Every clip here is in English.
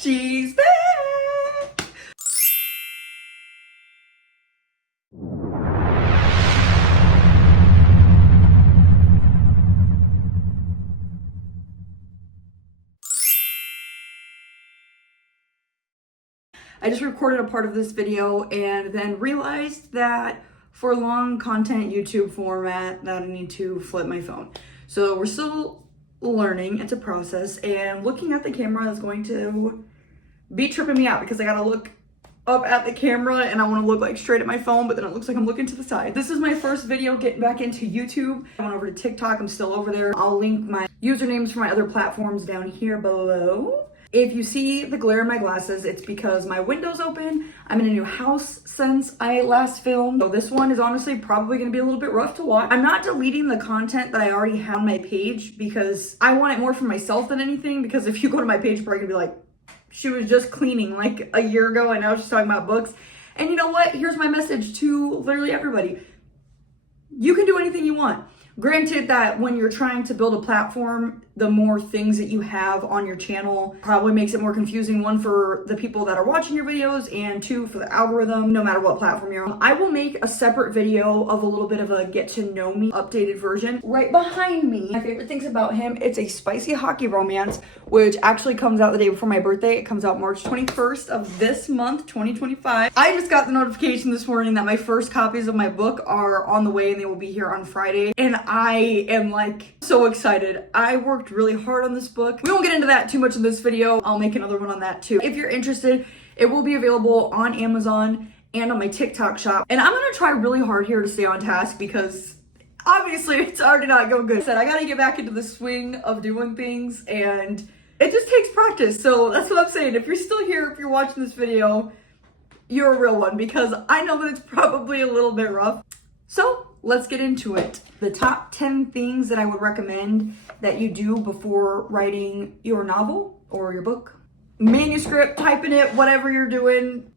She's back! I just recorded a part of this video and then realized that for long content YouTube format that I need to flip my phone. So we're still learning, it's a process, and looking at the camera is going to be tripping me out because I gotta look up at the camera and I want to look like straight at my phone, but then it looks like I'm looking to the side. This is my first video getting back into YouTube. I went over to TikTok, I'm still over there. I'll link my usernames for my other platforms down here below. If you see the glare in my glasses, it's because my window's open. I'm in a new house since I last filmed. So this one is honestly probably gonna be a little bit rough to watch. I'm not deleting the content that I already have on my page because I want it more for myself than anything, because if you go to my page, you're probably gonna be like, she was just cleaning like a year ago and now she's talking about books. And you know what? Here's my message to literally everybody. You can do anything you want. Granted that when you're trying to build a platform, the more things that you have on your channel probably makes it more confusing. One, for the people that are watching your videos, and two, for the algorithm, no matter what platform you're on. I will make a separate video of a little bit of a get to know me updated version. Right behind me, my favorite things about him, it's a spicy hockey romance, which actually comes out the day before my birthday. It comes out March 21st of this month, 2025. I just got the notification this morning that my first copies of my book are on the way and they will be here on Friday. And I am like so excited. I worked really hard on this book. We won't get into that too much in this video. I'll make another one on that too. If you're interested, it will be available on Amazon and on my TikTok shop. And I'm gonna try really hard here to stay on task because obviously it's already not going good. I said I gotta get back into the swing of doing things and it just takes practice. So that's what I'm saying. If you're still here, if you're watching this video, you're a real one, because I know that it's probably a little bit rough. So let's get into it. The top 10 things that I would recommend that you do before writing your novel or your book. Manuscript, typing it, whatever you're doing,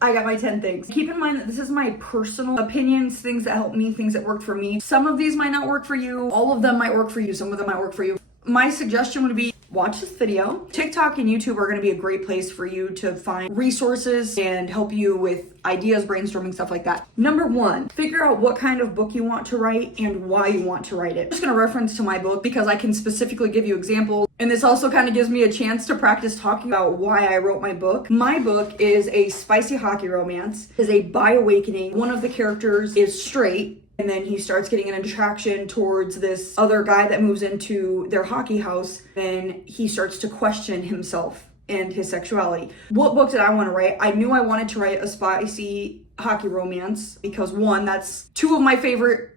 I got my 10 things. Keep in mind that this is my personal opinions, things that help me, things that work for me. Some of these might not work for you. All of them might work for you. Some of them might work for you. My suggestion would be watch this video. TikTok and YouTube are gonna be a great place for you to find resources and help you with ideas, brainstorming, stuff like that. Number one, figure out what kind of book you want to write and why you want to write it. I'm just gonna reference to my book because I can specifically give you examples. And this also kind of gives me a chance to practice talking about why I wrote my book. My book is a spicy hockey romance. It is a bi-awakening. One of the characters is straight, and then he starts getting an attraction towards this other guy that moves into their hockey house. Then he starts to question himself and his sexuality. What book did I want to write? I knew I wanted to write a spicy hockey romance because, one, that's two of my favorite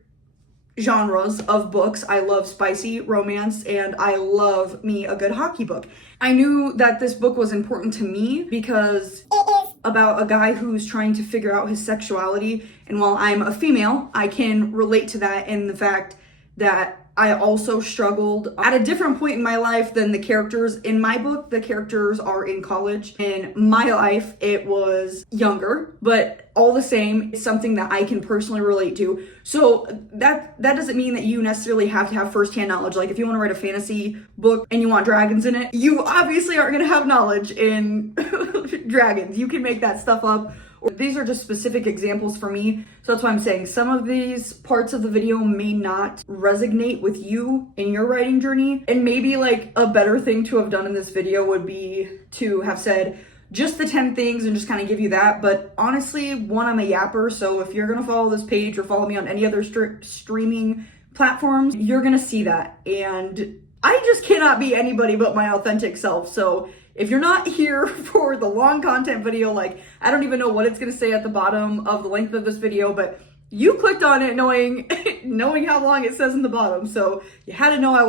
genres of books. I love spicy romance and I love me a good hockey book. I knew that this book was important to me because it is about a guy who's trying to figure out his sexuality. And while I'm a female, I can relate to that in the fact that I also struggled at a different point in my life than the characters in my book. The characters are in college. In my life, it was younger, but all the same, it's something that I can personally relate to. So that doesn't mean that you necessarily have to have firsthand knowledge. Like if you want to write a fantasy book and you want dragons in it, you obviously aren't going to have knowledge in dragons. You can make that stuff up. These are just specific examples for me. So that's why I'm saying some of these parts of the video may not resonate with you in your writing journey. And maybe like a better thing to have done in this video would be to have said just the 10 things and just kind of give you that. But honestly, one, I'm a yapper. So if you're going to follow this page or follow me on any other streaming platforms, you're going to see that. And I just cannot be anybody but my authentic self. So if you're not here for the long content video, like I don't even know what it's gonna say at the bottom of the length of this video, but you clicked on it knowing how long it says in the bottom. So you had to know I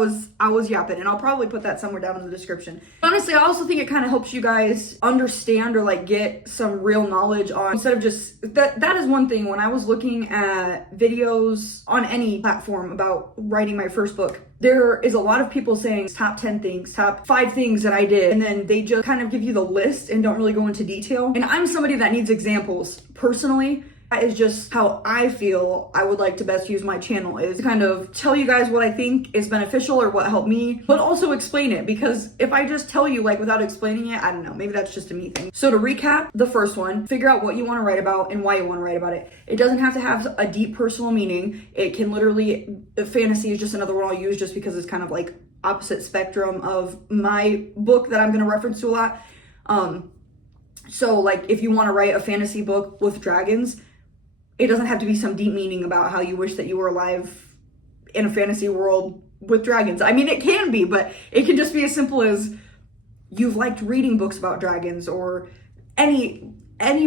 was yapping, and I'll probably put that somewhere down in the description. Honestly, I also think it kind of helps you guys understand or like get some real knowledge on, instead of just that is one thing. When I was looking at videos on any platform about writing my first book, there is a lot of people saying top 10 things, top 5 things that I did, and then they just kind of give you the list and don't really go into detail. And I'm somebody that needs examples personally. That is just how I feel I would like to best use my channel, is to kind of tell you guys what I think is beneficial or what helped me, but also explain it, because if I just tell you like without explaining it, I don't know, maybe that's just a me thing. So to recap, the first one, figure out what you want to write about and why you want to write about it. It doesn't have to have a deep personal meaning. It can literally, fantasy is just another word I'll use just because it's kind of like opposite spectrum of my book that I'm going to reference to a lot. So like if you want to write a fantasy book with dragons, it doesn't have to be some deep meaning about how you wish that you were alive in a fantasy world with dragons. I mean, it can be, but it can just be as simple as you've liked reading books about dragons or any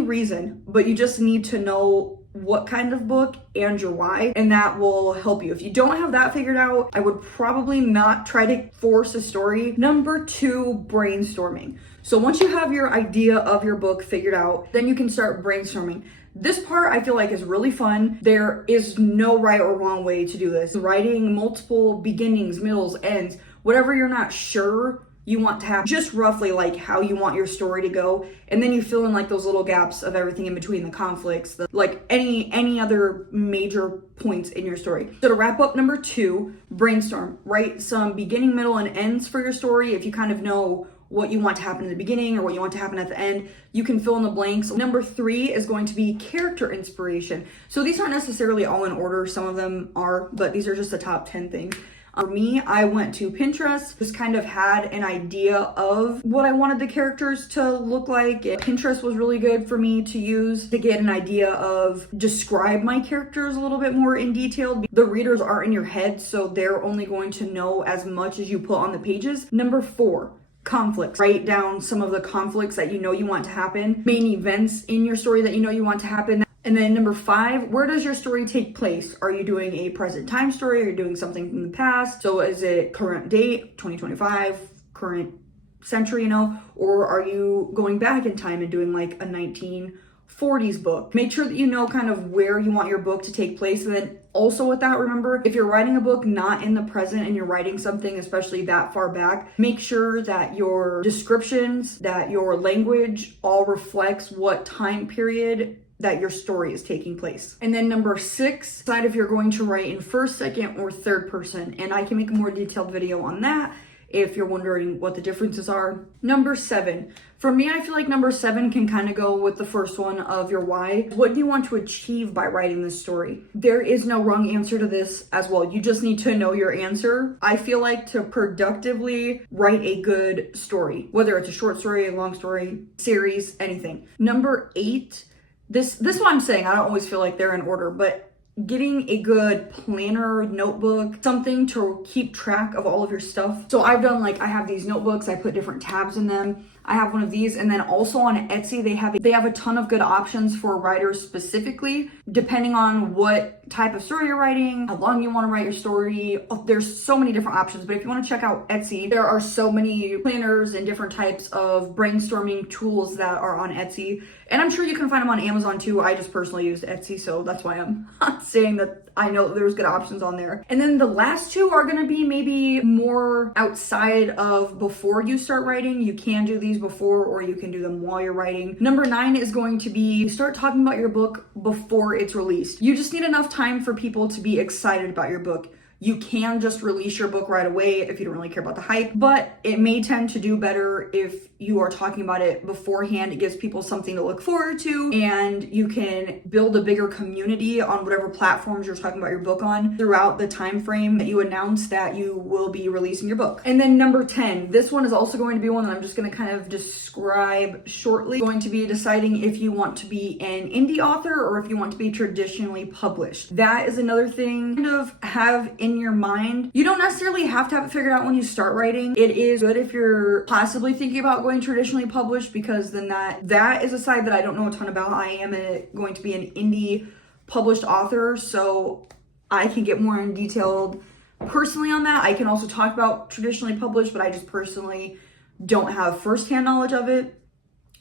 reason, but you just need to know what kind of book and your why, and that will help you. If you don't have that figured out, I would probably not try to force a story. Number 2, brainstorming. So once you have your idea of your book figured out, then you can start brainstorming. This part I feel like is really fun. There is no right or wrong way to do this. Writing multiple beginnings, middles, ends, whatever you're not sure you want to have, just roughly like how you want your story to go, and then you fill in like those little gaps of everything in between, the conflicts, like any other major points in your story. So to wrap up number 2, brainstorm. Write some beginning, middle, and ends for your story. If you kind of know what you want to happen in the beginning or what you want to happen at the end, you can fill in the blanks. Number 3 is going to be character inspiration. So these aren't necessarily all in order. Some of them are, but these are just the top 10 things. For me, I went to Pinterest, just kind of had an idea of what I wanted the characters to look like. Pinterest was really good for me to use to get an idea of, describe my characters a little bit more in detail. The readers aren't in your head, so they're only going to know as much as you put on the pages. Number 4, conflicts. Write down some of the conflicts that you know you want to happen, main events in your story that you know you want to happen. And then number 5, where does your story take place? Are you doing a present time story? Are you doing something from the past? So is it current date, 2025, current century, you know? Or are you going back in time and doing like a 1940s book? Make sure that you know kind of where you want your book to take place. And then also with that, remember, if you're writing a book not in the present and you're writing something especially that far back, make sure that your descriptions, that your language all reflects what time period that your story is taking place. And then number 6, decide if you're going to write in first, second, or third person. And I can make a more detailed video on that if you're wondering what the differences are. Number 7. For me, I feel like number 7 can kind of go with the first one of your why. What do you want to achieve by writing this story? There is no wrong answer to this as well. You just need to know your answer. I feel like to productively write a good story, whether it's a short story, a long story, series, anything. Number 8, this one I'm saying, I don't always feel like they're in order, but getting a good planner, notebook, something to keep track of all of your stuff. So I've done like, I have these notebooks, I put different tabs in them. I have one of these, and then also on Etsy, they have a ton of good options for writers specifically, depending on what type of story you're writing, how long you want to write your story. There's so many different options, but if you want to check out Etsy, there are so many planners and different types of brainstorming tools that are on Etsy. And I'm sure you can find them on Amazon too. I just personally used Etsy, so that's why I'm saying that I know there's good options on there. And then the last 2 are going to be maybe more outside of before you start writing. You can do these before, or you can do them while you're writing. Number 9 is going to be start talking about your book before it's released. You just need enough time for people to be excited about your book. You can just release your book right away if you don't really care about the hype, but it may tend to do better if you are talking about it beforehand. It gives people something to look forward to, and you can build a bigger community on whatever platforms you're talking about your book on throughout the time frame that you announce that you will be releasing your book. And then number 10, this one is also going to be one that I'm just going to kind of describe shortly. Going to be deciding if you want to be an indie author or if you want to be traditionally published. That is another thing kind of have in your mind. You don't necessarily have to have it figured out when you start writing. It is good if you're possibly thinking about going traditionally published, because then that is a side that I don't know a ton about. I am going to be an indie published author, so I can get more in detailed personally on that. I can also talk about traditionally published, but I just personally don't have firsthand knowledge of it.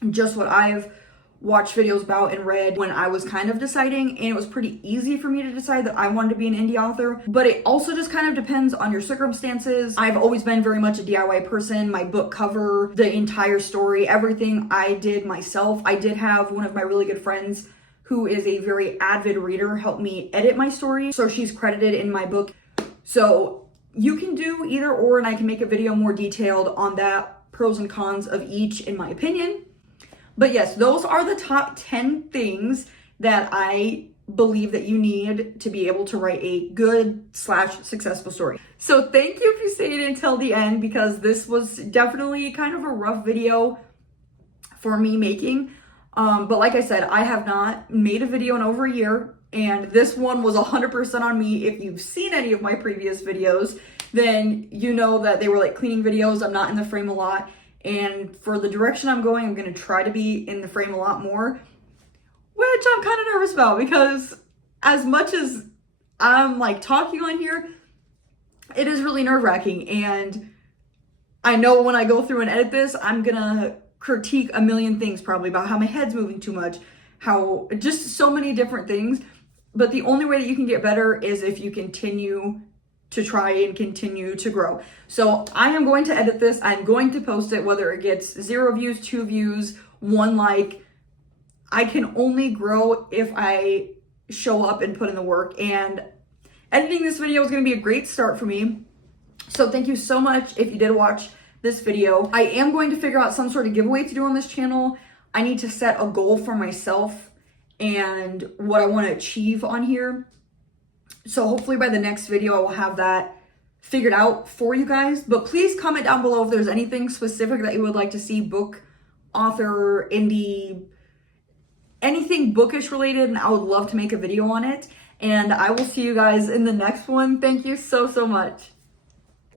Just what I've watched videos about and read when I was kind of deciding, and it was pretty easy for me to decide that I wanted to be an indie author, but it also just kind of depends on your circumstances. I've always been very much a DIY person. My book cover, the entire story, everything I did myself. I did have one of my really good friends who is a very avid reader, helped me edit my story. So she's credited in my book. So you can do either or, and I can make a video more detailed on that, pros and cons of each in my opinion. But yes, those are the top 10 things that I believe that you need to be able to write a good / successful story. So thank you if you stayed until the end, because this was definitely kind of a rough video for me making. But like I said, I have not made a video in over a year, and this one was 100% on me. If you've seen any of my previous videos, then you know that they were like cleaning videos. I'm not in the frame a lot, and for the direction I'm going, I'm going to try to be in the frame a lot more, which I'm kind of nervous about, because as much as I'm like talking on here, it is really nerve-wracking, and I know when I go through and edit this, I'm gonna critique a million things probably about how my head's moving too much, how just so many different things. But the only way that you can get better is if you continue to try and continue to grow. So I am going to edit this. I'm going to post it, whether it gets 0 views, 2 views, 1 like. I can only grow if I show up and put in the work, and editing this video is going to be a great start for me. So thank you so much if you did watch this video. I am going to figure out some sort of giveaway to do on this channel. I need to set a goal for myself and what I want to achieve on here. So hopefully by the next video, I will have that figured out for you guys. But please comment down below if there's anything specific that you would like to see, book, author, indie, anything bookish related, and I would love to make a video on it. And I will see you guys in the next one. Thank you so much.